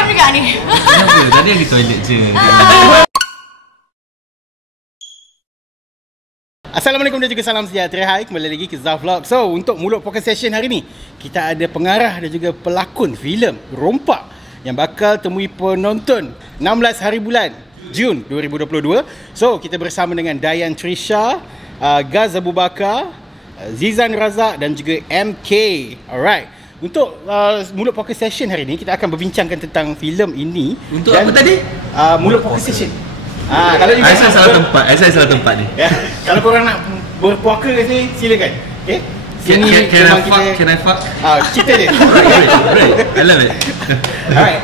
scam juga ni. Kenapa? Tadi yang di toilet je. Assalamualaikum dan juga salam sejahtera. Hai, kembali lagi ke Zaf Vlog. So, untuk Mulut Poker Session hari ni, kita ada pengarah dan juga pelakon filem Rompak yang bakal temui penonton 16 hari bulan Jun 2022. So, kita bersama dengan Dayan Trisha, Gaz Abu Bakar, Zizan Razak dan juga MK. Alright. Untuk Mulut Poker Session hari ni, kita akan berbincangkan tentang filem ini. Untuk apa tadi? Mulut Poker Session. Kalau juga saya salah tempat ni. Ya. Kalau korang nak berpuaka kat sini, silakan. Okay? Sini can I fuck? Cerita dia. Right. I love it. Alright.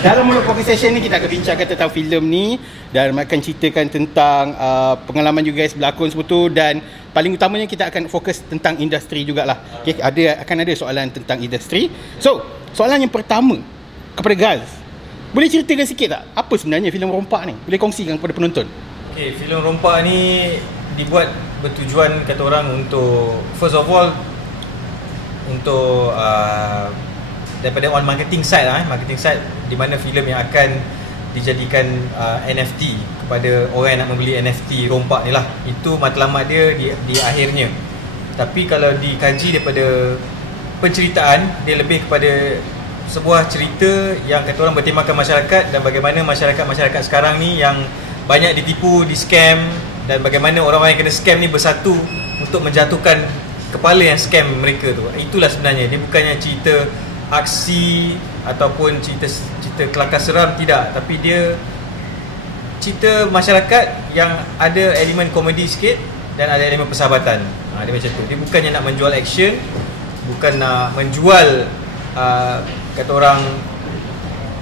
Dalam Mulut Poker Session ni kita akan bincangkan tentang filem ni dan akan ceritakan tentang pengalaman you guys berlakon semua tu, dan paling utamanya kita akan fokus tentang industri jugalah. Okay? Akan ada soalan tentang industri. So, soalan yang pertama kepada Gaz. Boleh ceritakan sikit tak apa sebenarnya filem Rompak ni? Boleh kongsikan kepada penonton? Okay, filem Rompak ni dibuat bertujuan kata orang untuk, first of all, untuk daripada on marketing side marketing side, di mana filem yang akan dijadikan NFT kepada orang yang nak membeli NFT Rompak ni lah. Itu matlamat dia di akhirnya. Tapi kalau dikaji daripada penceritaan, dia lebih kepada sebuah cerita yang kata orang bertemakan masyarakat dan bagaimana masyarakat sekarang ni yang banyak ditipu, di scam, dan bagaimana orang-orang yang kena scam ni bersatu untuk menjatuhkan kepala yang scam mereka tu. Itulah sebenarnya, dia bukannya cerita aksi ataupun cerita kelakar seram, tidak, tapi dia cerita masyarakat yang ada elemen komedi sikit dan ada elemen persahabatan. Dia macam tu. Dia bukannya nak menjual action, bukan nak menjual kata orang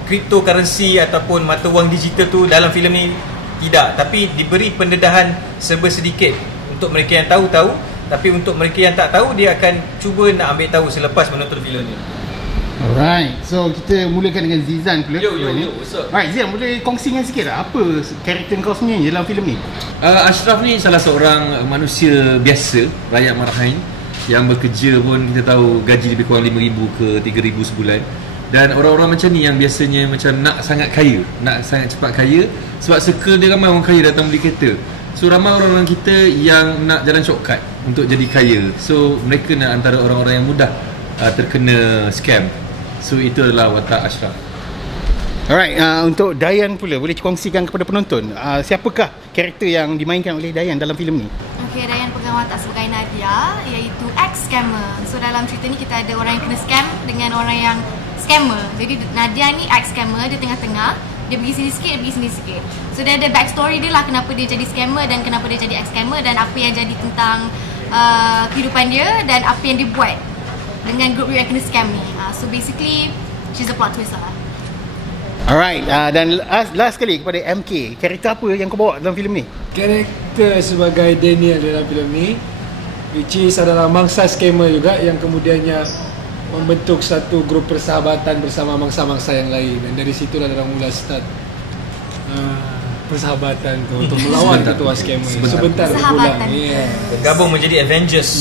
cryptocurrency ataupun mata wang digital tu dalam filem ni, tidak. Tapi diberi pendedahan serba sedikit untuk mereka yang tahu, tapi untuk mereka yang tak tahu, dia akan cuba nak ambil tahu selepas menonton filem ni. Alright, so kita mulakan dengan Zizan pula. Yo, what's up? Alright, Zizan, boleh kongsikan sikit tak apa karakter kau sebenarnya dalam filem ni? Ashraf ni salah seorang manusia biasa, rakyat Marahin, yang bekerja pun kita tahu gaji lebih kurang 5,000 ke 3,000 sebulan. Dan orang-orang macam ni yang biasanya macam nak sangat kaya, nak sangat cepat kaya, sebab circle dia ramai orang kaya datang beli kereta. So ramai orang-orang kita yang nak jalan shortcut untuk jadi kaya. So mereka nak antara orang-orang yang mudah terkena scam. So itu adalah watak Ashraf. Alright, untuk Dayan pula, boleh kongsikan kepada penonton siapakah karakter yang dimainkan oleh Dayan dalam filem ni? Okay, Dayan pegang watak sebagai Nadia, iaitu ex-scammer. So dalam cerita ni kita ada orang yang kena scam dengan orang yang scammer. Jadi Nadia ni ex-scammer, dia tengah-tengah. Dia pergi sini sikit, dia pergi sini sikit. So dia ada backstory dia lah, kenapa dia jadi scammer dan kenapa dia jadi ex-scammer, dan apa yang jadi tentang kehidupan dia dan apa yang dia buat dengan group yang kena scam ni. So basically, she's a plot twist lah. Alright, dan last sekali kepada MK, karakter apa yang kau bawa dalam filem ni? Karakter sebagai Daniel dalam filem ni, which is adalah mangsa scammer juga yang kemudiannya membentuk satu grup persahabatan bersama mangsa-mangsa yang lain, dan dari situlah orang mula start persahabatan tu untuk melawan ketua scammer. Sebentar berpulang. Bergabung menjadi Avengers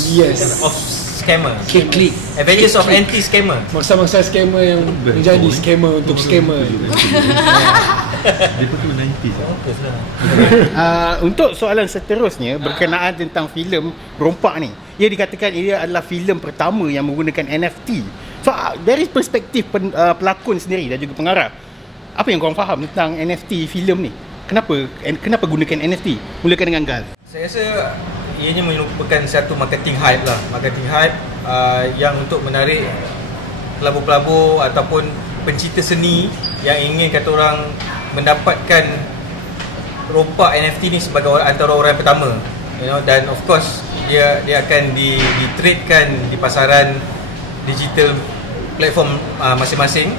of scammer. Klik. Avengers of anti-scammer. Mangsa-mangsa scammer yang menjadi scammer untuk scammer. Dia pun 90s. Untuk soalan seterusnya berkenaan tentang filem Rompak ni, ia dikatakan ia adalah filem pertama yang menggunakan NFT. So dari perspektif pelakon sendiri dan juga pengarah, apa yang korang faham tentang NFT filem ni? Kenapa gunakan NFT? Mulakan dengan Gal. Saya rasa ianya merupakan satu marketing hype lah. Marketing hype yang untuk menarik pelabur-pelabur ataupun pencipta seni yang ingin kata orang mendapatkan Rompak NFT ni sebagai antara orang yang pertama, dan of course dia akan di-tradekan di pasaran digital platform masing-masing.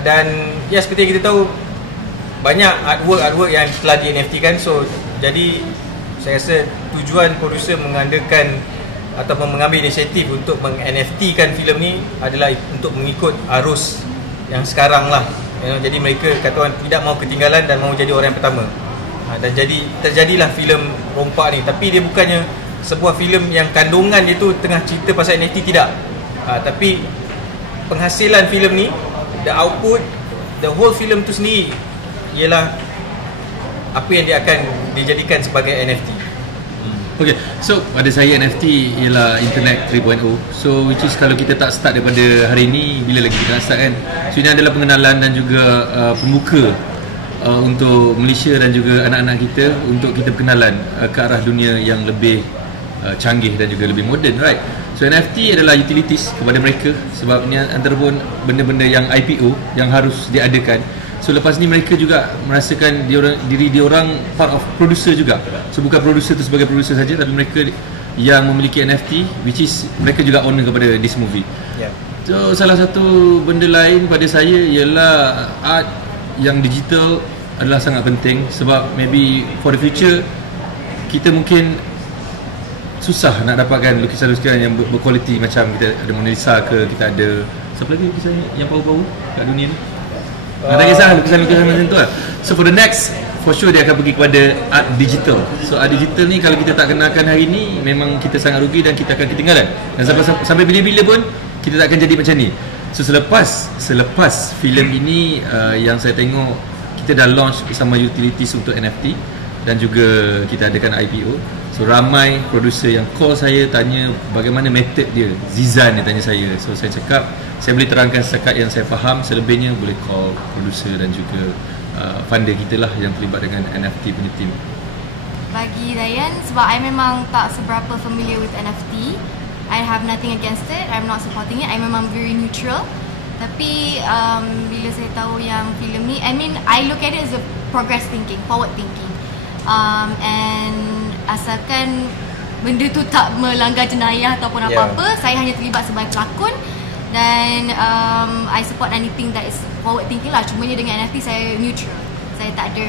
Dan ya, seperti yang kita tahu, banyak artwork yang telah di NFT kan. So jadi saya rasa tujuan producer mengadakan ataupun mengambil inisiatif untuk meng-NFT kan filem ni adalah untuk mengikut arus yang sekarang lah. Jadi mereka kata orang tidak mau ketinggalan dan mau jadi orang yang pertama. Dan terjadilah filem Rompak ni. Tapi dia bukannya sebuah filem yang kandungan dia tu tengah cerita pasal NFT, tidak. Tapi penghasilan filem ni, the output the whole film tu sendiri ialah apa yang dia akan dijadikan sebagai NFT. Okay, so pada saya NFT ialah Internet 3.0. So which is kalau kita tak start daripada hari ni, bila lagi kita nak start kan? So ini adalah pengenalan dan juga pembuka untuk Malaysia dan juga anak-anak kita untuk kita berkenalan ke arah dunia yang lebih canggih dan juga lebih moden, right? So NFT adalah utilities kepada mereka sebab ni antara pun benda-benda yang IPO yang harus diadakan. So lepas ni mereka juga merasakan diri diorang part of producer juga. So bukan producer tu sebagai producer saja, tapi mereka yang memiliki NFT, which is mereka juga owner kepada this movie. So salah satu benda lain pada saya ialah art yang digital adalah sangat penting sebab maybe for the future kita mungkin susah nak dapatkan lukisan-lukisan yang berkualiti macam kita ada Mona Lisa ke, kita ada siapa lagi lukisan yang power-power kat dunia ni. Tak kisah lukisan-lukisan macam tu lah. So for the next, for sure dia akan pergi kepada art digital. So art digital ni kalau kita tak kenalkan hari ni, memang kita sangat rugi dan kita akan ketinggalan. Dan sampai bila-bila pun kita tak akan jadi macam ni. So selepas filem ini yang saya tengok, kita dah launch bersama utilities untuk NFT dan juga kita adakan IPO. So ramai producer yang call saya tanya bagaimana method dia. Zizan dia tanya saya. So saya cakap saya boleh terangkan setakat yang saya faham, selebihnya boleh call producer dan juga funder kita lah yang terlibat dengan NFT punya team. Bagi Dayan, sebab I memang tak seberapa familiar with NFT, I have nothing against it, I'm not supporting it, I memang very neutral. Tapi bila saya tahu yang filem ni, I mean I look at it as a progress thinking, forward thinking, and asalkan benda tu tak melanggar jenayah ataupun apa-apa, saya hanya terlibat sebagai pelakon. Dan I support anything that is forward thinking lah. Cuma ni dengan NFT saya neutral. Saya tak ada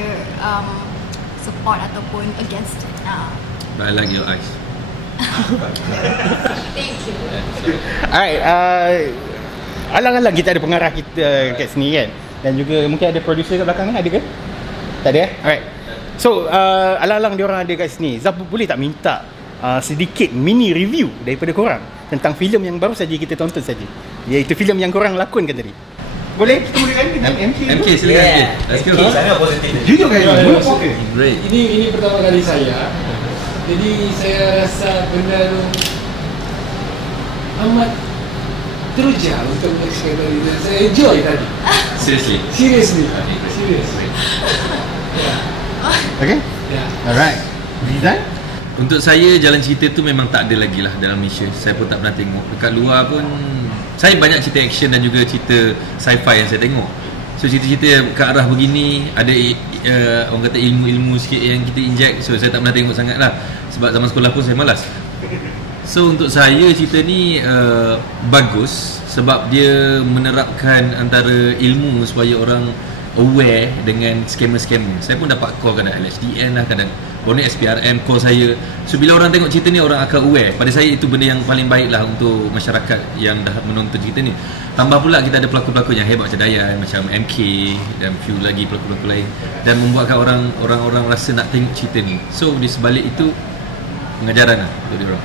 support ataupun against it. But I like your eyes. Thank you. Alright, alang-alang kita ada pengarah kita kat sini kan. Dan juga mungkin ada producer kat belakang ni, ada ke? Tak ada. Alright. So alang-alang diorang ada kat sini, Zaf boleh tak minta sedikit mini review daripada korang tentang filem yang baru saja kita tonton saja, iaitu filem yang korang lakonkan tadi. Boleh? Kita mulakan dengan MK. Silakan. Let's go. Sangat positif. Jujur kan? Great. Ini pertama kali saya. Jadi saya rasa benda tu amat teruja untuk menyaksikan tadi dan saya enjoy tadi. Seriously. Serius. Okay? Ya. Alright. Zizan? Untuk saya jalan cerita tu memang tak ada lagi lah dalam Malaysia. Saya pun tak pernah tengok. Dekat luar pun saya banyak cerita action dan juga cerita sci-fi yang saya tengok. So cerita-cerita ke arah begini, ada orang kata ilmu-ilmu sikit yang kita inject. So saya tak pernah tengok sangat lah, sebab zaman sekolah pun saya malas. So untuk saya cerita ni bagus sebab dia menerapkan antara ilmu supaya orang aware dengan scammer-scammer. Saya pun dapat call kadang LHDN lah, kadang Bonnet SPRM call saya. So bila orang tengok cerita ni, orang akan aware. Pada saya itu benda yang paling baik lah untuk masyarakat yang dah menonton cerita ni. Tambah pula kita ada pelakon-pelakon yang hebat macam Dayan, macam MK dan few lagi pelakon-pelakon lain, dan membuatkan orang-orang rasa nak tengok cerita ni. So di sebalik itu pengajaran lah untuk dia orang.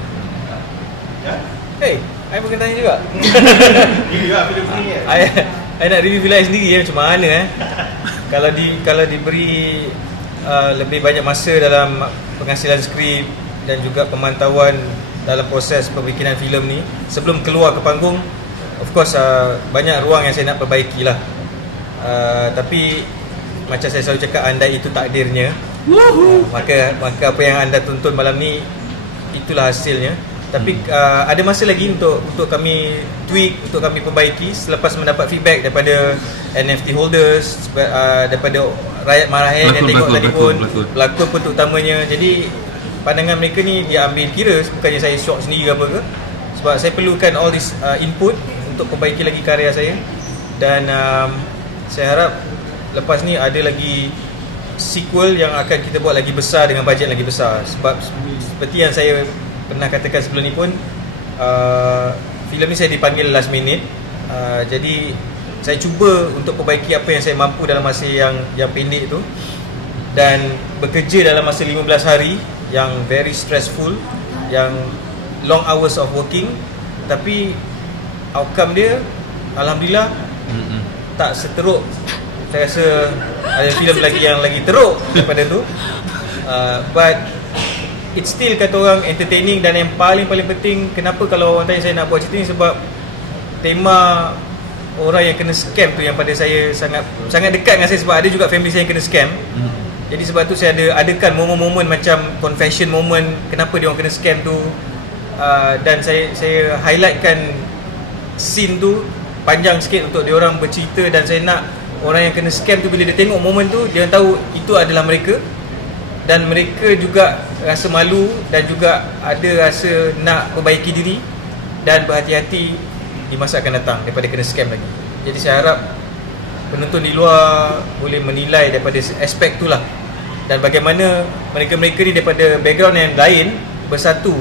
Hey, I pun kena tanya juga. I nak review filem sendiri macam mana kalau diberi lebih banyak masa dalam penghasilan skrip dan juga pemantauan dalam proses pembikinan filem ni sebelum keluar ke panggung. Of course banyak ruang yang saya nak perbaiki lah, tapi macam saya selalu cakap, andai itu takdirnya, maka apa yang anda tonton malam ni itulah hasilnya. Tapi ada masa lagi untuk kami tweak, untuk kami perbaiki selepas mendapat feedback daripada NFT holders, daripada rakyat Marahan yang tengok tadi pun, pelakon pun terutamanya. Jadi pandangan mereka ni dia ambil kira, bukannya saya shock sendiri ke apa ke, sebab saya perlukan all this input untuk perbaiki lagi karya saya. Dan saya harap lepas ni ada lagi sequel yang akan kita buat lagi besar dengan bajet lagi besar. Sebab seperti yang saya pernah katakan sebelum ni pun, filem ni saya dipanggil last minute. Jadi saya cuba untuk perbaiki apa yang saya mampu dalam masa yang pendek tu, dan bekerja dalam masa 15 hari yang very stressful, yang long hours of working. Tapi outcome dia alhamdulillah tak seteruk saya rasa ada filem lagi yang lagi teruk daripada tu. But it's still kata orang entertaining. Dan yang paling penting, kenapa kalau orang tanya saya nak buat cerita ni, sebab tema orang yang kena scam tu yang pada saya sangat dekat dengan saya, sebab ada juga family saya yang kena scam. Jadi sebab tu saya adakan momen-momen macam confession moment kenapa dia orang kena scam tu. Dan saya highlightkan scene tu panjang sikit untuk dia orang bercerita, dan saya nak orang yang kena scam tu bila dia tengok momen tu, dia tahu itu adalah mereka, dan mereka juga rasa malu dan juga ada rasa nak perbaiki diri dan berhati-hati di masa akan datang daripada kena scam lagi. Jadi saya harap penonton di luar boleh menilai daripada aspek tu lah, dan bagaimana mereka-mereka ni daripada background yang lain bersatu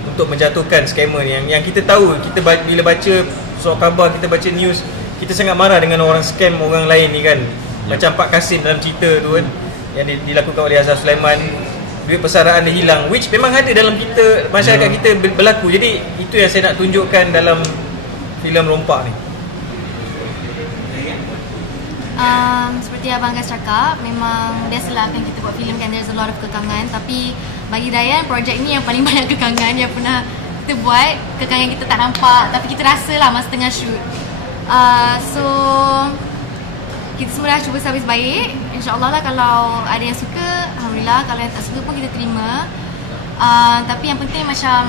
untuk menjatuhkan scammer ni. Yang kita tahu, kita bila baca surat khabar, kita baca news, kita sangat marah dengan orang scam orang lain ni kan. Macam Pak Kasim dalam cerita tu kan, yang dilakukan oleh Azhar Sulaiman, duit persaraan dia hilang, which memang ada dalam kita, masyarakat kita berlaku. Jadi itu yang saya nak tunjukkan dalam filem Rompak ni. Seperti Abang Gas cakap, memang biasalah kan kita buat filem kan, there's a lot of kekangan. Tapi bagi Dayan, projek ni yang paling banyak kekangan yang pernah kita buat. Kekangan kita tak nampak, tapi kita rasa lah masa tengah shoot. So kita semua dah cuba servis baik. InsyaAllah lah, kalau ada yang suka, Alhamdulillah. Kalau yang tak suka pun kita terima. Tapi yang penting macam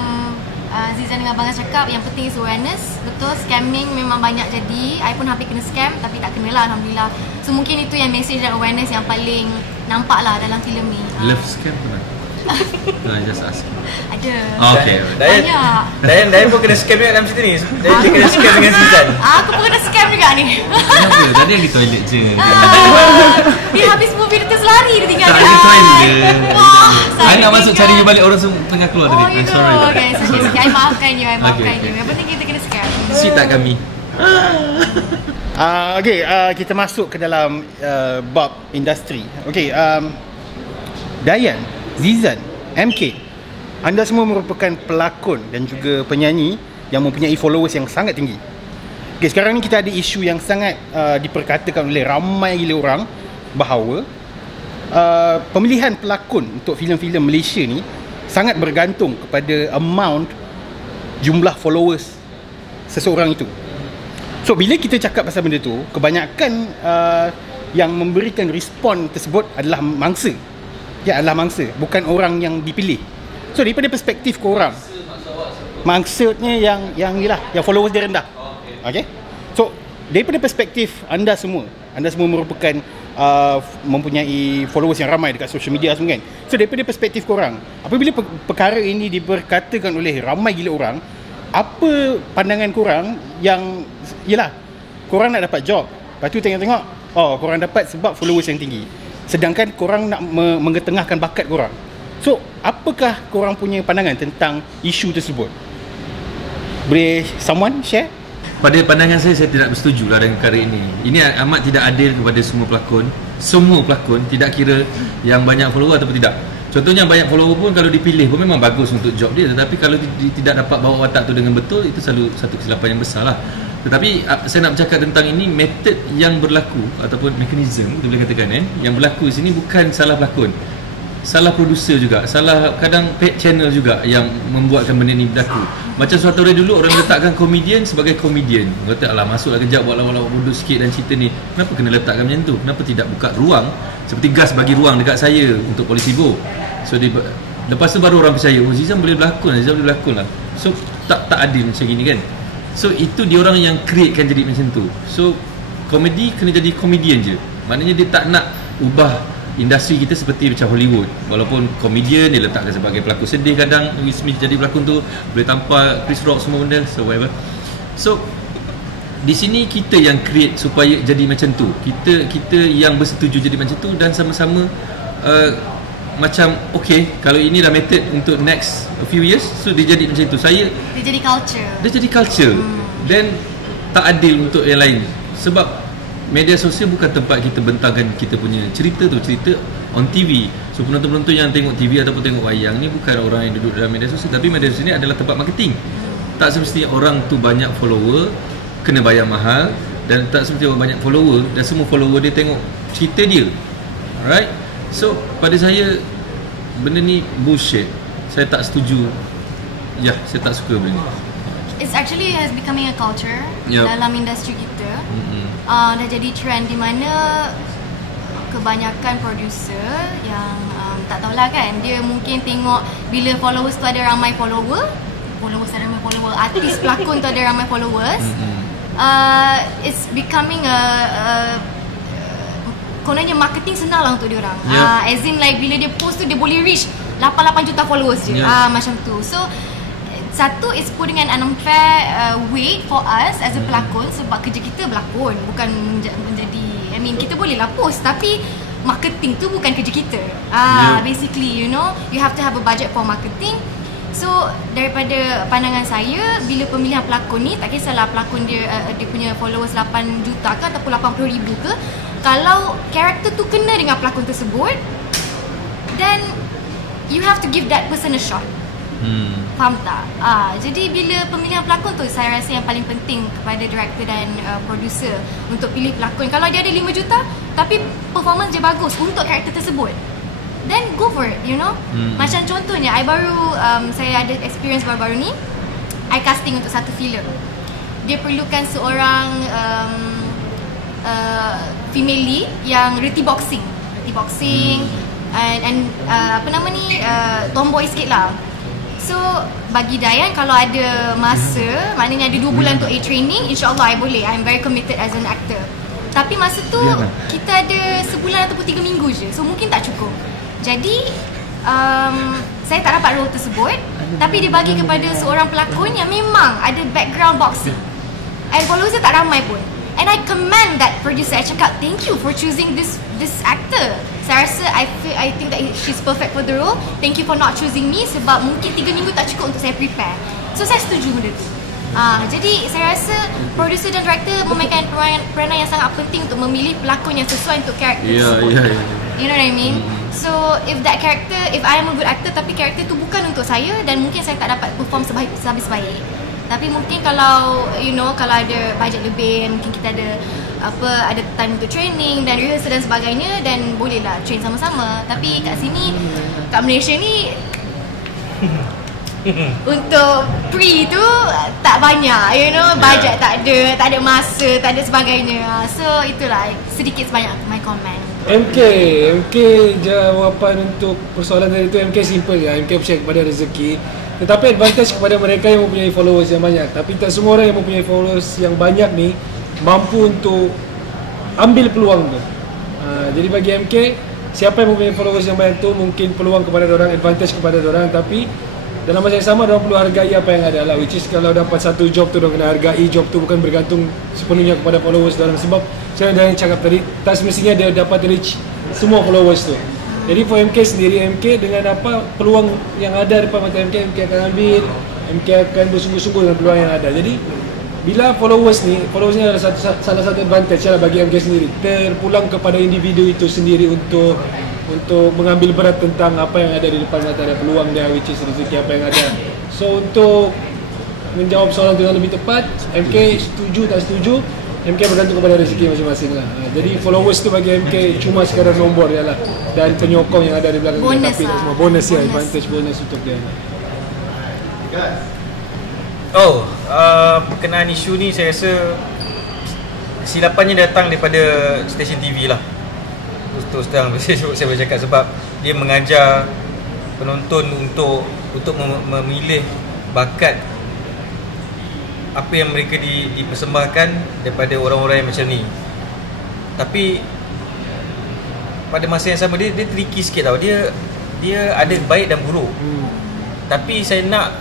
Zizan dengan Abang cakap, yang penting is awareness. Betul, scamming memang banyak jadi. I pun hampir kena scam, tapi tak kena lah, Alhamdulillah. So mungkin itu yang message dan awareness yang paling nampak lah dalam filem ni. Love scam pernah? Just ask. Ada. Okay. Banyak. Dayan pun kena scam juga dalam cerita ni. Dia kena scam dengan Zizan. Aku pun kena scam juga ni. Kenapa? Tadi yang di toilet je. Dia habis movie dia terselari, dia tinggal Tak dia. di toilet. Wah, I nak masuk cari you balik, orang semua tengah keluar Oh, tadi. you I'm know. sorry. Okay, so I maafkan you, Okay. Yang penting kita kena scam. Sweet tak kami? Kita masuk ke dalam bab industri. Dayan, Zizan, MK, anda semua merupakan pelakon dan juga penyanyi yang mempunyai followers yang sangat tinggi. Sekarang ni kita ada isu yang sangat diperkatakan oleh ramai gila orang bahawa pemilihan pelakon untuk filem-filem Malaysia ni sangat bergantung kepada amount jumlah followers seseorang itu. So bila kita cakap pasal benda tu, kebanyakan yang memberikan respon tersebut adalah mangsa. Adalah mangsa, bukan orang yang dipilih. So daripada perspektif korang, maksudnya yang followers dia rendah. Okay? So daripada perspektif anda semua merupakan mempunyai followers yang ramai dekat social media semua kan. So daripada perspektif korang, apabila perkara ini diberkatakan oleh ramai gila orang, apa pandangan korang yang korang nak dapat job, lepas tu tengok-tengok korang dapat sebab followers yang tinggi, sedangkan korang nak mengetengahkan bakat korang. So apakah korang punya pandangan tentang isu tersebut? Boleh someone share? Pada pandangan saya tidak bersetuju lah dengan perkara ini. Ini amat tidak adil kepada semua pelakon. Semua pelakon, tidak kira yang banyak follower ataupun tidak. Contohnya banyak follower pun kalau dipilih pun memang bagus untuk job dia, tetapi kalau tidak dapat bawa watak tu dengan betul, itu selalu satu kesilapan yang besar lah. Tetapi saya nak bercakap tentang ini, metod yang berlaku ataupun mekanisme kita boleh katakan yang berlaku di sini bukan salah pelakon, salah producer juga, salah kadang paid channel juga yang membuatkan benda ni berlaku. Macam suatu hari dulu orang letakkan komedian sebagai komedian, kata alah masuklah kejap buat lawan-lawan bodoh sikit dan cerita ni. Kenapa kena letakkan macam tu? Kenapa tidak buka ruang seperti Gas bagi ruang dekat saya untuk Polisi Bo? So lepas tu baru orang percaya, Zizan boleh berlakon lah. So tak adil macam gini kan. So itu dia orang yang createkan jadi macam tu. So komedi kena jadi komedian je. Maknanya dia tak nak ubah industri kita seperti macam Hollywood. Walaupun komedian dia letakkan sebagai pelakon sedih, kadang Will Smith jadi pelakon tu boleh tampal Chris Rock semua benda, so whatever. So di sini kita yang create supaya jadi macam tu. Kita yang bersetuju jadi macam tu dan sama-sama macam okay, kalau ini dah method untuk next a few years, so dia jadi macam tu. Dia jadi culture. Dan tak adil untuk yang lain. Sebab media sosial bukan tempat kita bentangkan kita punya cerita on TV. So penonton-penonton yang tengok TV ataupun tengok wayang ni bukan orang yang duduk dalam media sosial, tapi media sosial ni adalah tempat marketing. Tak semestinya orang tu banyak follower, kena bayar mahal, dan tak seperti orang banyak follower dan semua follower dia tengok cerita dia. Alright. So pada saya benda ni bullshit. Saya tak setuju. Ya, saya tak suka benda ni. It's actually has becoming a culture dalam industri kita. Dah jadi trend di mana kebanyakan producer yang tak tahulah kan, dia mungkin tengok bila followers tu ada ramai follower, artis pelakon tu ada ramai followers. It's becoming kononnya marketing senang lah untuk dia orang. As in like bila dia post tu dia boleh reach 88 juta followers je. Macam tu. So satu, is putting an unfair weight for us as a pelakon, sebab kerja kita berlakon, bukan menjadi, I mean kita boleh lah post tapi marketing tu bukan kerja kita. Basically you know, you have to have a budget for marketing. So daripada pandangan saya, bila pemilihan pelakon ni, tak kisahlah pelakon dia punya followers 8 juta ke ataupun 80,000 ke, kalau karakter tu kena dengan pelakon tersebut, then you have to give that person a shot. Faham tak? Jadi bila pemilihan pelakon tu, saya rasa yang paling penting kepada director dan producer untuk pilih pelakon. Kalau dia ada 5 juta tapi performance dia bagus untuk karakter tersebut, then go for it, you know. Macam contohnya, saya ada experience baru-baru ni, I casting untuk satu filem. Dia perlukan seorang female lead yang reti boxing and apa nama ni, tomboy sikit lah. So bagi Dayan, kalau ada masa, maknanya ada 2 bulan untuk training, insyaAllah I boleh. I'm very committed as an actor. Tapi masa tu kita ada sebulan ataupun 3 minggu je, so mungkin tak cukup. Jadi saya tak dapat role tersebut, tapi dia bagi kepada seorang pelakon yang memang ada background boxing, and followers dia tak ramai pun. And I commend that producer. I cakap, thank you for choosing this actor. Saya rasa I think that she's perfect for the role. Thank you for not choosing me, sebab mungkin 3 minggu tak cukup untuk saya prepare. So saya setuju benda tu. Jadi saya rasa producer dan director memainkan peranan yang sangat penting untuk memilih pelakon yang sesuai untuk karakter tersebut. You know what I mean? So if I am a good actor tapi karakter tu bukan untuk saya, dan mungkin saya tak dapat perform sehabis-baik. Tapi mungkin kalau you know, kalau ada bajet lebih, mungkin kita ada time untuk training dan rehearsal dan sebagainya, dan bolehlah train sama-sama. Tapi kat sini, kat Malaysia ni untuk pre tu tak banyak, you know, bajet tak ada masa, tak ada sebagainya. So itulah sedikit sebanyak my comment. MK jawapan untuk persoalan tadi tu, MK simple ya. MK percaya kepada rezeki. Tetapi advantage kepada mereka yang mempunyai followers yang banyak. Tapi tak semua orang yang mempunyai followers yang banyak ni mampu untuk ambil peluang tu. Jadi bagi MK, siapa yang mempunyai followers yang banyak tu, mungkin peluang kepada orang, advantage kepada orang. Tapi dalam masa yang sama, orang perlu hargai apa yang ada lah. Which is kalau dapat satu job tu, orang kena hargai job tu, bukan bergantung sepenuhnya kepada followers orang. Sebab saya dah cakap tadi, tak semestinya dia dapat reach semua followers tu. Jadi for MK sendiri, MK dengan apa peluang yang ada depan mata MK akan ambil. MK akan bersungguh-sungguh dengan peluang yang ada. Jadi bila followers ni adalah salah satu advantage lah bagi MK sendiri. Terpulang kepada individu itu sendiri untuk mengambil berat tentang apa yang ada di depan mata dia, peluang dia, which is rezeki apa yang ada. So untuk menjawab soalan itu yang lebih tepat, MK setuju tak setuju, MK bergantung kepada rezeki masing-masing lah. Jadi followers tu bagi MK cuma sekadar nombor je lah, dan penyokong yang ada di belakang dia. Tapi tak semua bonus ya, advantage bonus untuk dia. Berkenaan isu ni, saya rasa silapannya datang daripada stesen TV lah. Terus terang saya boleh cakap, sebab dia mengajar penonton untuk memilih bakat apa yang mereka dipersembahkan daripada orang-orang yang macam ni. Tapi pada masa yang sama, dia tricky sikit tau. Dia ada baik dan buruk. Tapi saya nak,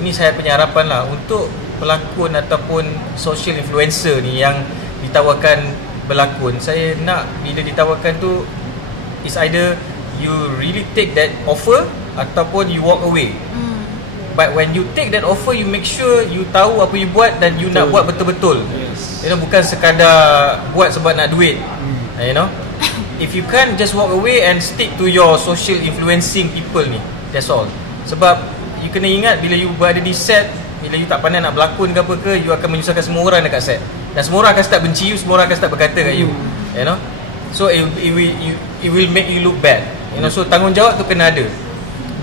ini saya punya harapan lah, untuk pelakon ataupun social influencer ni yang ditawarkan berlakon, saya nak bila ditawarkan tu, is either you really take that offer ataupun you walk away. But when you take that offer, you make sure you tahu apa you buat dan you nak buat betul-betul. You know, bukan sekadar buat sebab nak duit. You know, if you can't just walk away and stick to your social influencing people ni, that's all. Sebab you kena ingat, bila you berada di set, bila you tak pandai nak berlakon ke apa ke, you akan menyusahkan semua orang dekat set. dan semua orang akan start benci you, semua orang akan start berkata kat you, you know. So it will make you look bad, you know. So tanggungjawab tu kena ada.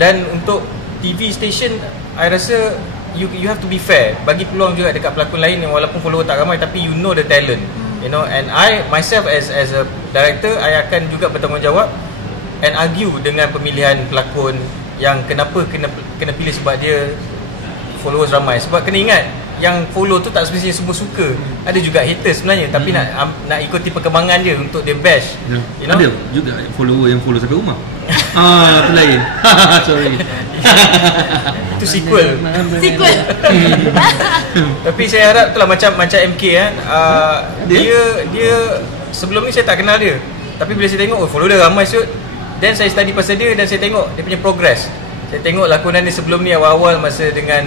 Dan untuk TV station, I rasa you have to be fair, bagi peluang juga dekat pelakon lain yang walaupun follower tak ramai tapi you know the talent, you know. And I myself as a director, I akan juga bertanggungjawab and argue dengan pemilihan pelakon yang kenapa kena pilih sebab dia followers ramai. Sebab kena ingat, yang follow tu tak semestinya semua suka. Ada juga haters sebenarnya, tapi nak ikuti perkembangan dia untuk dia bash, you know? Ada juga follower yang follow sampai rumah. Tu lain. Sorry. Itu sequel. Tapi saya harap itulah macam MK kan. Dia sebelum ni saya tak kenal dia. Tapi bila saya tengok follow dia ramai siut. Dan saya study pasal dia dan saya tengok dia punya progress. Saya tengok lakonan dia sebelum ni awal-awal masa dengan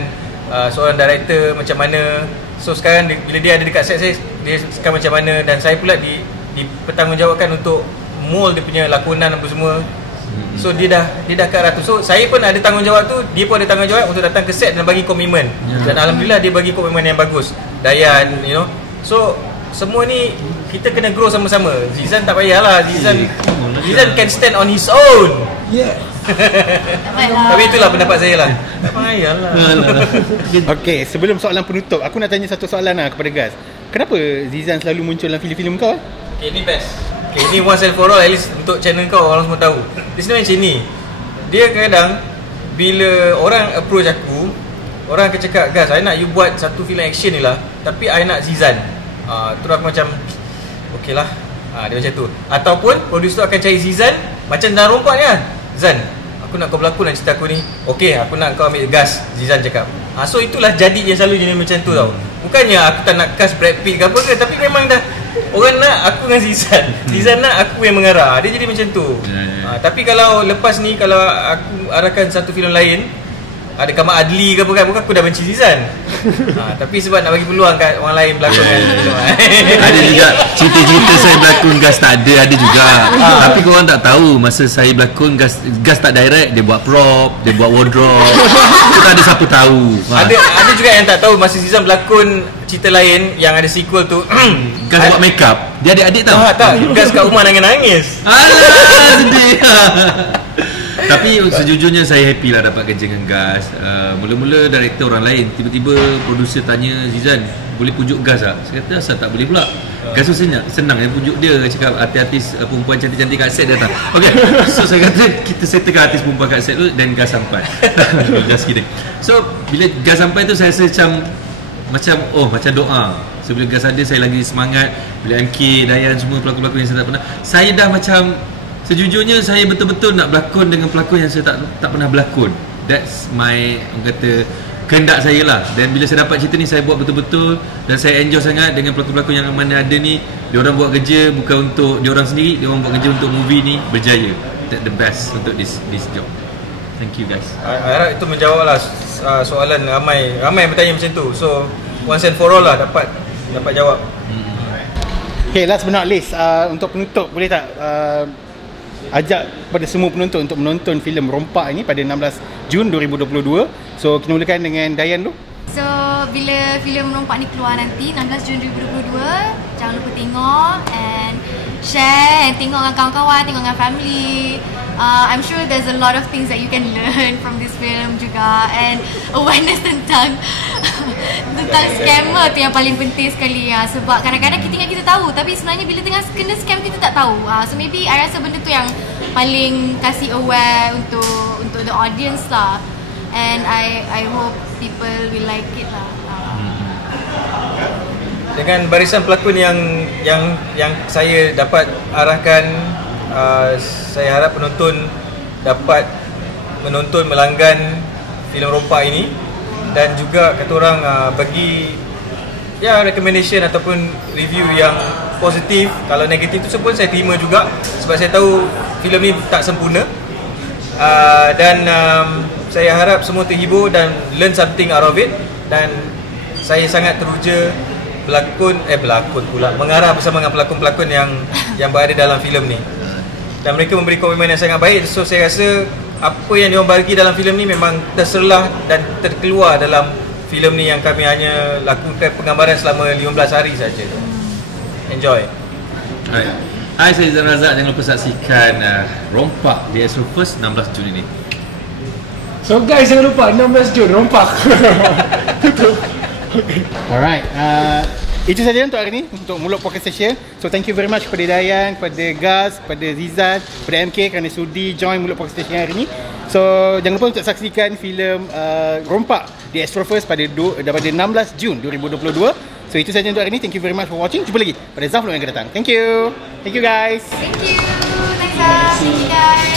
seorang director macam mana. So sekarang bila dia ada dekat set saya, dia sekarang macam mana. Dan saya pula dipertanggungjawabkan untuk mold dia punya lakonan apa semua. So dia dah ke arah tu. So saya pun ada tanggungjawab tu, dia pun ada tanggungjawab untuk datang ke set dan bagi komitmen. Dan alhamdulillah dia bagi komitmen yang bagus. Dayan, you know. So semua ni kita kena grow sama-sama. Zizan tak payahlah. Zizan can stand on his own. Yeah. Tapi itulah pendapat saya lah. Tak payahlah. Okay, sebelum soalan penutup, aku nak tanya satu soalan lah kepada Gaz. Kenapa Zizan selalu muncul dalam filem-filem kau? Okay, ni best. Okay, ni once and for all, at least untuk channel kau orang semua tahu. Dia sebenarnya macam ni. Dia kadang bila orang approach aku, orang akan cakap, Gaz, I nak you buat satu filem action ni lah, tapi I nak Zizan. Terus aku macam okey lah. Dia macam tu. Ataupun producer akan cari Zizan macam dalam rompak kan. Zan, aku nak kau berlakon dalam cerita aku ni. Okey, aku nak kau ambil gas, Zizan cakap. So itulah jadi yang selalu jadi macam tu tau. Bukannya aku tak nak cast Brad Pitt ke apa ke, tapi memang dah orang nak aku dengan Zizan. Zizan nak aku yang mengarah. Dia jadi macam tu. Tapi kalau lepas ni, kalau aku arahkan satu filem lain, ada Kamal Adli ke apa kan, bukan aku dah benci Zizan. Tapi sebab nak bagi peluang kat orang lain berlakon kan. Ada juga cerita-cerita saya berlakon Gas tak ada juga. Tapi korang tak tahu, masa saya berlakon Gas tak direct, dia buat prop, dia buat wardrobe. Itu tak ada siapa tahu. Ada juga yang tak tahu masa Zizan berlakon cerita lain yang ada sequel tu. Gas buat makeup, dia adik-adik tahu. Tak, Gas kat rumah nangis-nangis. Alah, sedih. Tapi sejujurnya saya happy lah dapat kerja dengan Gas. Mula-mula director orang lain, tiba-tiba producer tanya, Zizan, boleh pujuk Gas tak? Saya kata, asal tak boleh pula. Gas tu senang dia pujuk dia. Cakap artis perempuan cantik-cantik kat set datang. Okay, so saya kata kita settlekan artis perempuan kat set tu, dan Gas sampai. Just kidding. So bila Gas sampai tu, saya rasa macam doa. So bila Gas ada, saya lagi semangat. Bila MK, Dayan, semua pelakon-pelakon yang saya tak pernah, saya dah macam, sejujurnya saya betul-betul nak berlakon dengan pelakon yang saya tak pernah berlakon. That's my, orang kata, kehendak saya lah. Dan bila saya dapat cerita ni, saya buat betul-betul. Dan saya enjoy sangat dengan pelakon-pelakon yang mana ada ni. Diorang buat kerja bukan untuk diorang sendiri, diorang buat kerja untuk movie ni berjaya. That's the best untuk this job. Thank you guys. I harap itu menjawab lah soalan ramai bertanya macam tu. So once and for all lah dapat jawab. Okay, last but not least, untuk penutup, boleh tak ajak pada semua penonton untuk menonton filem Rompak ini pada 16 Jun 2022. So kita mulakan dengan Dayan dulu. So bila filem Rompak ni keluar nanti 16 Jun 2022, jangan lupa tengok and share, and tengok dengan kawan-kawan, tengok dengan family. I'm sure there's a lot of things that you can learn from this film juga, and awareness tentang scammer tu yang paling penting sekali ya. Sebab kadang-kadang kita ingat kita tahu, tapi sebenarnya bila tengah kena scam kita tak tahu. So maybe I rasa benda tu yang paling kasih aware untuk the audience lah. And I hope people will like it lah. Dengan barisan pelakon yang saya dapat arahkan, saya harap penonton dapat menonton, melanggan filem Rompak ini. Dan juga kata orang bagi recommendation ataupun review yang positif. Kalau negatif tu pun saya terima juga, sebab saya tahu filem ni tak sempurna. Dan saya harap semua terhibur dan learn something out of it. Dan saya sangat teruja mengarah bersama dengan pelakon-pelakon yang berada dalam filem ni. Dan mereka memberi komitmen yang sangat baik. So saya rasa apa yang diorang bagi dalam filem ni memang terserlah dan terkeluar dalam filem ni yang kami hanya lakukan penggambaran selama 15 hari saja. Enjoy. Alright. Hai, saya Izan Razak. Jangan lupa saksikan Rompak di Astro First 16 Jun ini. So guys, jangan lupa 16 Jun Rompak. Alright, itu saja untuk hari ni, untuk Mulut Podcast Session. So thank you very much kepada Dayan, kepada Gaz, kepada Zizan, kepada MK kerana sudi join Mulut Podcast Session hari ni. So jangan lupa untuk saksikan filem Rompak di Astro First daripada 16 Jun 2022. So itu saja untuk hari ni. Thank you very much for watching. Jumpa lagi pada Zaf Vlog yang akan datang. Thank you guys. Thank you. Thanks, guys. See you guys.